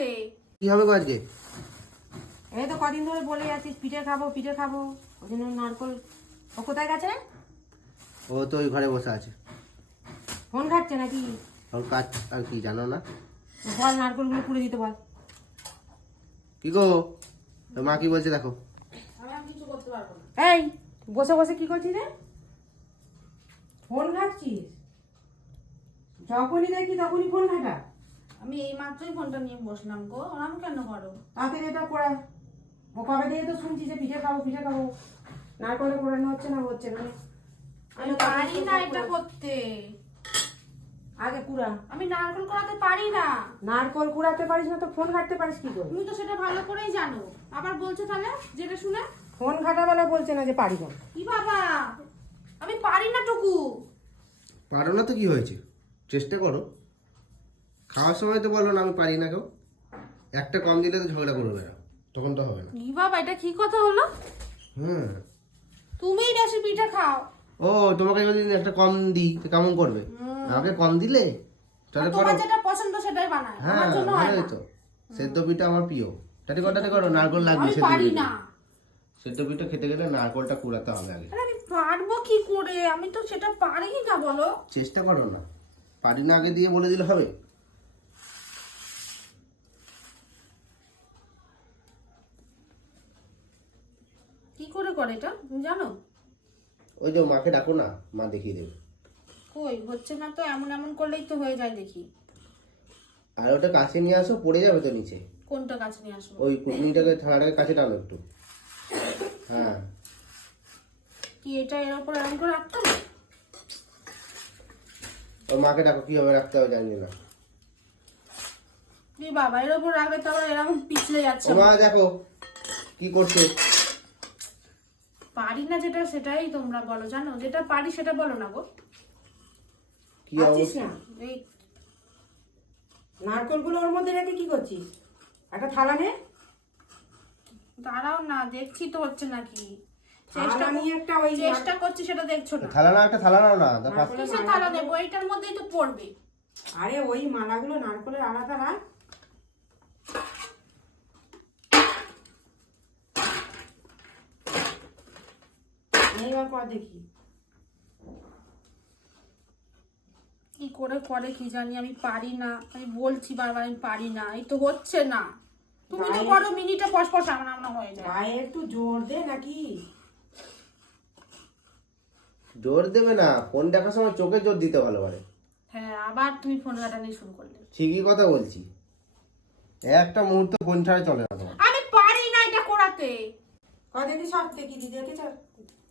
করাতে? কি হবে গো আজকে? এই তো কদিন ধরে বলে আছিস পিঠে খাবো পিঠে খাবো, ওই জন্য নারকল। ও কোথায় গেছে? ও তো ওই ঘরে বসে আছে। ফোন ঘাটছে নাকি? ওর কাজ আর কি জানো না? বল নারকলগুলো পুড়ে দিতে বল। কি গো, তোর মা কি বলছে দেখো। আমি কিছু করতে পারবো না। এই বসে বসে কি করছিস রে? ফোন ঘাটছিস? যখনই দেখি তখনই ফোন ঘাটা। আমি এই মাত্রই ফোনটা নিয়ে বসলাম গো, আমি কেন করো? তাড়াতাড়ি এটা করে। ও কবে দিয়ে তো শুনছি যে পিঠে খাবো পিঠে খাবো, নারকলে কোরানো হচ্ছে না হচ্ছে না। আমি পারি না এটা করতে। আগে কুড়া। আমি নারকেল করাতে পারি না। নারকল কুড়াতে পারিস না তো ফোন ঘাটতে পারিস কি করে? তুমি তো সেটা ভালো করেই জানো, আবার বলছো তাহলে যেটা শুনে। ফোন ঘাটাবেলা বলছে না যে পারি না। কি বাবা, আমি পারি না টুকু। পারো না তো কি হয়েছে, চেষ্টা করো। খাওয়ার সময় তো বলো না আমি পারি না, কেউ একটা কম দিলে তো ঝগড়া করবে না, তখন তো হবে না। কি বাবা, এটা কি কথা হলো? হ্যাঁ। তুমিই বেশি পিঠে খাও। ও তোমাকে যদি একটা কম দিই তো কেমন করবে? আমাকে কম দিলে তাহলে করো। তোমার যেটা পছন্দ সেটাই বানায়, হ্যাঁ আমার জন্য হয় ভালোই না। তো। সেদ্ধ পিঠা আমার প্রিয়, টাটি করো নারকল লাগবে। আমি সেদ্ধ পারি পিঠা না। সেদ্ধ পিঠা খেতে গেলে নারকলটা কুড়াতে হবে আগে। আরে আমি পারবো কি করে? আমি তো সেটা পারি না বলো। চেষ্টা করো না, পারি না আগে দিয়ে বলে দিলে হবে? কি করে করে এটা তুমি জানো? ওই যে মাকে ডাকো না, মা দেখিয়ে দেবে। কই হচ্ছে না তো, এমন এমন করলেই তো হয়ে যায় দেখি। আর ওটা কাছে নিয়ে আসো, পড়ে যাবে তো নিচে। কোনটা কাছে নিয়ে আসবো? ওই কুটনিটাকে থালাটাকে কাছে টানো একটু। হ্যাঁ। কি এটা এর উপর এরকম করে রাখতে হবে? ওর মাকে ডাকো, কিভাবে রাখতে হবে জানি না। কি বাবা, এর উপর রাখলে তো আবার এরকম পিছলে যাচ্ছে। ও মা দেখো কি করছে। পারি না যেটা সেটাই তোমরা বলো, জানো যেটা পারি সেটা বলো না গো। কি পাচ্ছিস অবস্থা? না? এই নারকলগুলো ওর মধ্যে রেখে কি করছিস? একটা থালা নে। দাঁড়াও না, দেখছি তো হচ্ছে নাকি। থালা নিয়ে একটা ওই চেষ্টা করছি, সেটা দেখছো না। থালা না, একটা থালা নাও না। তা পাঁচ- কিসের থালা নেবো? এইটার মধ্যেই তো পড়বে। আরে ওই মালাগুলো নারকলের আলাদা রাখ। এইবার পর দেখি কি করে করে কি জানি, আমি পারি না। আমি বলছি বারবার আমি পারি না, এই তো হচ্ছে না। তুমি তো করো মিনিটে ফসফস সামনা হয়ে যায়। গায়ে একটু জোর দে নাকি? জোর দেবে না, ফোন দেখার সময় চোখে জোর দিতে ভালো পারে। হ্যাঁ, আবার তুমি ফোন ঘাটানি শুরু করলে। ঠিকই কথা বলছি, একটা মুহূর্ত ফোন ছাড়া চলে না তোমার। আমি পারি না এটা করাতে। দেখি সব দেখি দিদি দেখেছ?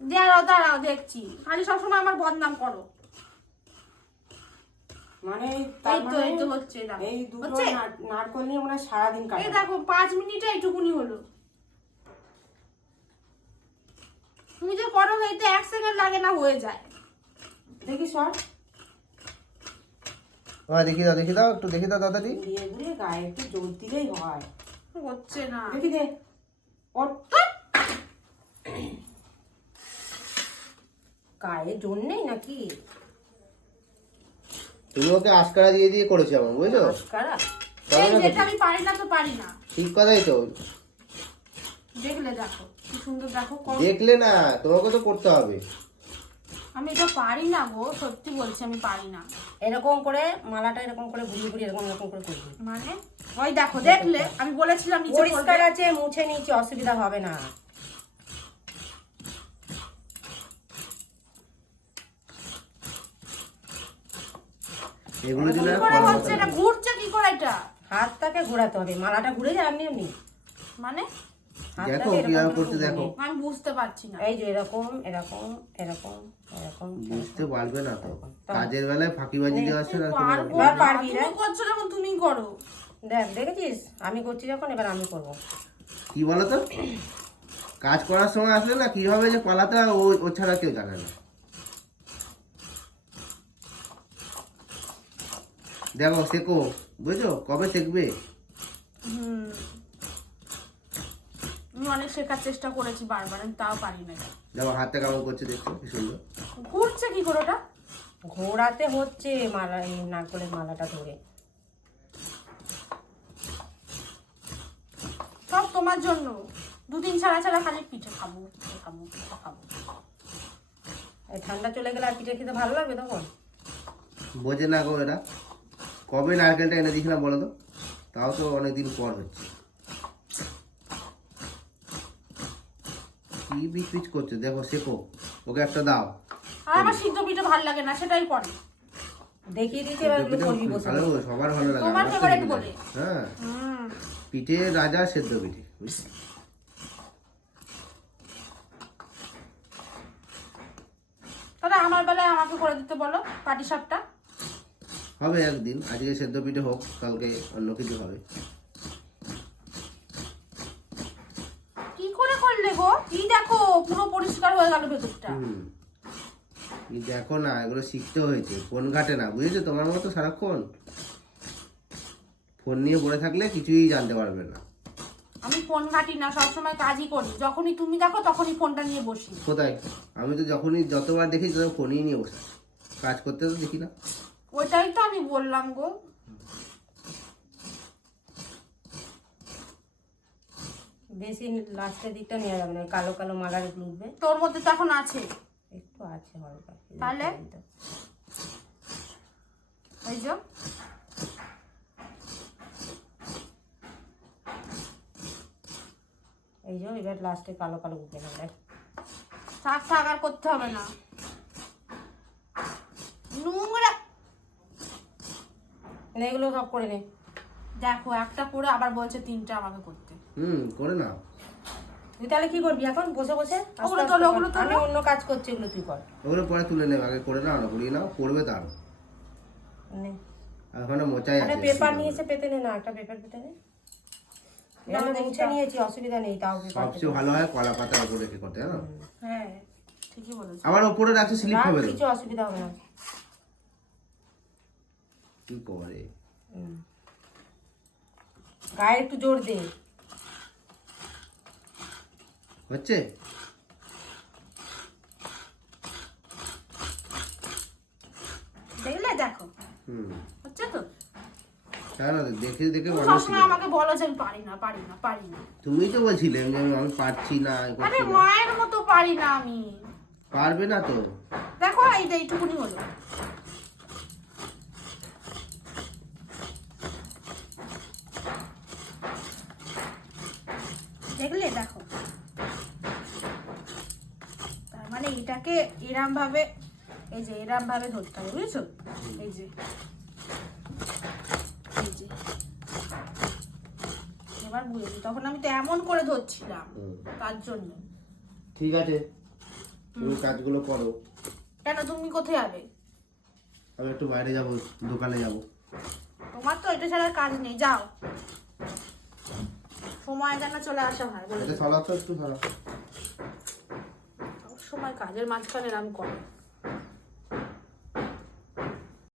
দাঁড়াও দাঁড়াও, দেখছি। খালি সবসময় আমার বদনাম করো। মানে এই তো হচ্ছে, দেখো। এই দুটো হচ্ছে? নারকল নিয়ে মনে হয় সারাদিন এই কাটে। দেখো 5 মিনিটে এইটুকুনি হলো। তুমি যে করো এতে 1 সেকেন্ড লাগে না, হয়ে যায়। দেখি সব দেখি দাও একটু, দেখি দাও তাড়াতাড়ি। ঘুরিয়ে ঘুরিয়ে গায়ে একটু জোর দিলেই হয়। হচ্ছে না। দেখি দে ওর গায়ে জোর নেই নাকি? তুমি ওকে আশকারা দিয়ে দিয়ে করেছো আমার, বুঝছো? নমস্কারা। এই যেটা আমি পারি না তো পারি না। ঠিক কথাই তো। দেখলে দেখো কি সুন্দর, দেখো করো। দেখলে না, তোমাকে তো করতে হবে। আমি এটা পারি না গো, সত্যি বলছি আমি পারি না। এরকম করে মালাটা এরকম করে ঘুরিয়ে ঘুরিয়ে এরকম এরকম করে করবি। মানে ওই দেখো, দেখলে আমি বলেছিলাম নিচে পরিষ্কার পড়বে। আছে, মুছে নিয়েছি, অসুবিধা হবে না। এগুলো দিলে কি করে হচ্ছে এটা? ঘুরছে কি করে এটা? হাতটাকে ঘোরাতে হবে, মালাটা ঘুরে যায় এমনি এমনি। মানে দেখো হাতটাকে কিভাবে এরকম করতে করে দেখো। আমি বুঝতে পারছি না। এই যে এরকম এরকম এরকম এরকম। বুঝতে পারবে না তো, কাজের বেলায় ফাঁকিবাজি দেওয়া আসছে না তোমার। পারবো এবার না। পারবি তুমি না? করছো যখন তুমি করো। দেখ দেখেছিস আমি করছি যখন, এবার আমি করবো। কি বলো তো, কাজ করার সময় আসলে না কিভাবে যে পালাতে হয় ও ছাড়া কেউ জানে না। দেখো শেখো, বুঝছো? কবে শিখবে? আমি অনেক শেখার চেষ্টা করেছি বারবার, আমি তাও পারি না। দেখো হাতটা কেমন করছে, দেখছো কি সুন্দর। ঘুরছে কি করে ওটা? ঘোরাতে হচ্ছে মালা, এই নারকলের মালাটা ধরে। তোমার জন্য। দুদিন ছাড়া ছাড়া খালি পিঠে খাবো পিঠে খাবো পিঠে খাবো। এই ঠান্ডা চলে গেলে আর পিঠে খেতে ভালো লাগবে তখন? বোঝে না গো এরা। কবে নারকেলটা এনে দিয়েছিলাম বলো তো? তাও তো অনেকদিন পর হচ্ছে। কি বিচ বিচ করছো? দেখো শেখো, ওকে একটা দাও। আর আমার সিদ্ধ পিঠে ভালো লাগে না, সেটাই করে। দেখিয়ে দিতে এবার ওগুলো করবি বসে। ভালো, সবার ভালো লাগে। তোমার আমার তো favorite ভালো বলে। লাগে। হ্যাঁ, হুম। পিঠে রাজা সেদ্ধ পিঠে, বুঝলি? তাহলে আমার বেলায় আমাকে করে দিতে বলো পাটিসাপটা। হবে একদিন, আজকে সেদ্ধ পিঠে হোক, কালকে অন্য কিছু হবে। কি করে করলে গো? কি দেখো পুরো পরিষ্কার হয়ে গেল ভেতরটা। এই দেখো না, এগুলো শিখতে হয়েছে, ফোন ঘাটে না, বুঝেছো? তোমার মতো সারাক্ষণ ফোন নিয়ে পড়ে থাকলে কিছুই জানতে পারবে না। আমি ফোন ঘাঁটি না, সবসময় কাজই করি। যখনই তুমি দেখো তখনই ফোনটা নিয়ে বসি। কোথায়? আমি তো যখনই যতবার দেখি তত ফোনই নিয়ে বসে, কাজ করতে তো দেখি না। ওইটাই তো আমি বললাম গো। বেশি লাস্টের দিকটা নেওয়া যাবে না, কালো কালো মালার একটু উঠবে। তোর মধ্যে তো এখন আছে। একটু আছে হালকা। তাহলে? এই যে এই যে এবার লাস্টে কালো কালো উঠবে না। শাক শাক আর করতে হবে না। নোংরা এগুলো সব করে নে। দেখো একটা করে আবার বলছে তিনটা আমাকে করতে। করে না। তুই তাহলে কি করবি এখন বসে বসে? ওগুলো তোলো, ওগুলো তোলো। আমি অন্য কাজ করছি, এগুলো তুই কর। ওগুলো পরে তুলে নেবে, আগে করে নাও না, করিয়ে নাও, করবে তার। নে। আর ওখানে মোচাই একটা আছে। পেপার নিয়ে এসে পেতে নে না, একটা পেপার পেতে নে। আমি মুছে নিয়েছি, অসুবিধা নেই। তাও পেপার সবচেয়ে ভালো হয় কলা পাতার উপরে রেখে করতে, হ্যাঁ। হ্যাঁ ঠিকই বলেছো। আবার উপরে রাখছে, স্লিপ হবে তো। কিছু অসুবিধা হবে না। কি করে? গায়ে একটু জোর দে। হচ্ছে? দেখলে দেখো হুম। হচ্ছে তো। কেন? দেখে দেখে তুমি মানুষ সবসময় শিখে। আমাকে বলো যে আমি পারি না পারি না পারি না। তুমি তো বলছিলে যে আমি পারছি না, আরে করছি না। মায়ের মতো পারি না আমি। পারবে না তো। দেখো এইটা এইটুকুনি হলো। দেখলে দেখো, তার মানে এটাকে এরম ভাবে, এই যে এরম ভাবে ধরতে হবে, বুঝেছো? এই যে এই যে এবার বুঝেছি, তখন আমি তো এমন করে ধরছিলাম তার জন্য। ঠিক আছে, তুমি কাজগুলো করো। কেন তুমি কোথায় যাবে? আমি একটু বাইরে যাব, দোকানে যাব। তোমার তো এটা ছাড়া কাজ নেই, যাও। সময় যেন চলে আসা হয় বলে এটা সরাও তো, একটু সরাও। সব সময় কাজের মাঝখানে এরম করে।